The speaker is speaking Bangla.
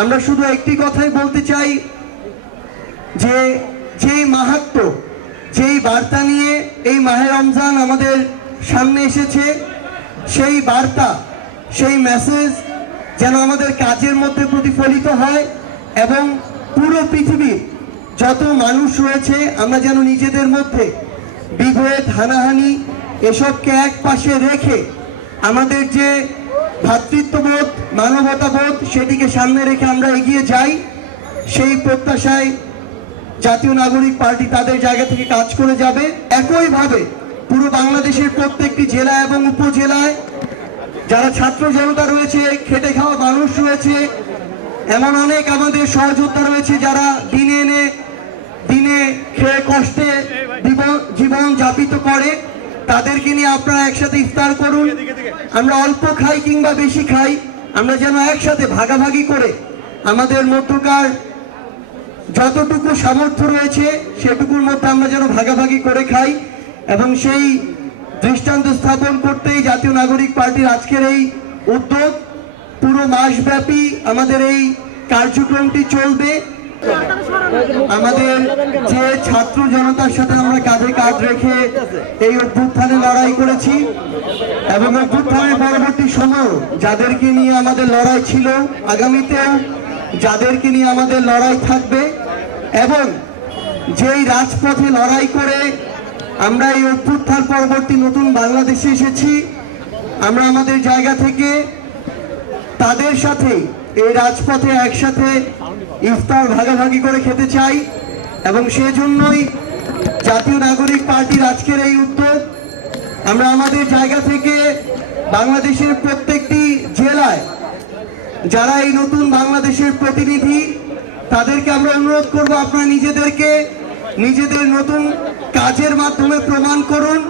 আমরা শুধু একটি কথাই বলতে চাই যে যেই মাহাত্ম, যেই বার্তা নিয়ে এই মাহে রমজান আমাদের সামনে এসেছে, সেই বার্তা, সেই মেসেজ যেন আমাদের কাজের মধ্যে প্রতিফলিত হয় এবং পুরো পৃথিবীর যত মানুষ রয়েছে, আমরা যেন নিজেদের মধ্যে বিভেদ, হানাহানি, এসবকে এক পাশে রেখে আমাদের যে ভ্রাতৃত্ববোধ, মানবতাবোধ সেটিকে সামনে রেখে আমরা এগিয়ে যাই। সেই প্রত্যাশায় জাতীয় নাগরিক পার্টি তাদের জায়গা থেকে কাজ করে যাবে। একইভাবে পুরো বাংলাদেশের প্রত্যেকটি জেলা এবং উপজেলায় যারা ছাত্র জনতা রয়েছে, খেটে খাওয়া মানুষ রয়েছে, এমন অনেক আমাদের সহযোদ্ধা রয়েছে যারা দিনে এনে দিনে খেয়ে কষ্টে জীবন- জীবন যাপিত করে। তাদেরকে নিয়ে আপনারা একসাথে ইফতার করুন। আমরা অল্প খাই কিংবা বেশি খাই। আমরা যেন একসাথে ভাগাভাগি করে আমাদের মধ্যকার যতটুকু সামর্থ্য রয়েছে সেটুকুর মধ্যে আমরা যেন ভাগাভাগি করে খাই এবং সেই দৃষ্টান্ত স্থাপন করতেই জাতীয় নাগরিক পার্টির আজকের এই উদ্যোগ পুরো মাসব্যাপী আমাদের এই কার্যক্রমটি চলবে। আমাদের যে ছাত্র জনতার সাথে আমরা কাঁধে কাঁধ রেখে এই অভ্যুত্থানে লড়াই করেছি এবং অভ্যুত্থানের পরবর্তী সময় যাদেরকে নিয়ে আমাদের লড়াই ছিল, আগামীতে যাদেরকে নিয়ে আমাদের লড়াই থাকবে এবং যেই রাজপথে লড়াই করে আমরা এই অভ্যুত্থান পরবর্তী নতুন বাংলাদেশে এসেছি, আমরা আমাদের জায়গা থেকে তাদের সাথে এই রাজপথে একসাথে ইফতার ভাগাভাগি করে খেতে চাই এবং সেজন্যই জাতীয় নাগরিক পার্টির আজকের এই উদ্যোগ। আমরা আমাদের জায়গা থেকে বাংলাদেশের প্রত্যেকটি জেলায় যারা এই নতুন বাংলাদেশের প্রতিনিধি, তাদেরকে আমরা অনুরোধ করব আপনারা নিজেদেরকে নিজেদের নতুন কাজের মাধ্যমে প্রমাণ করুন।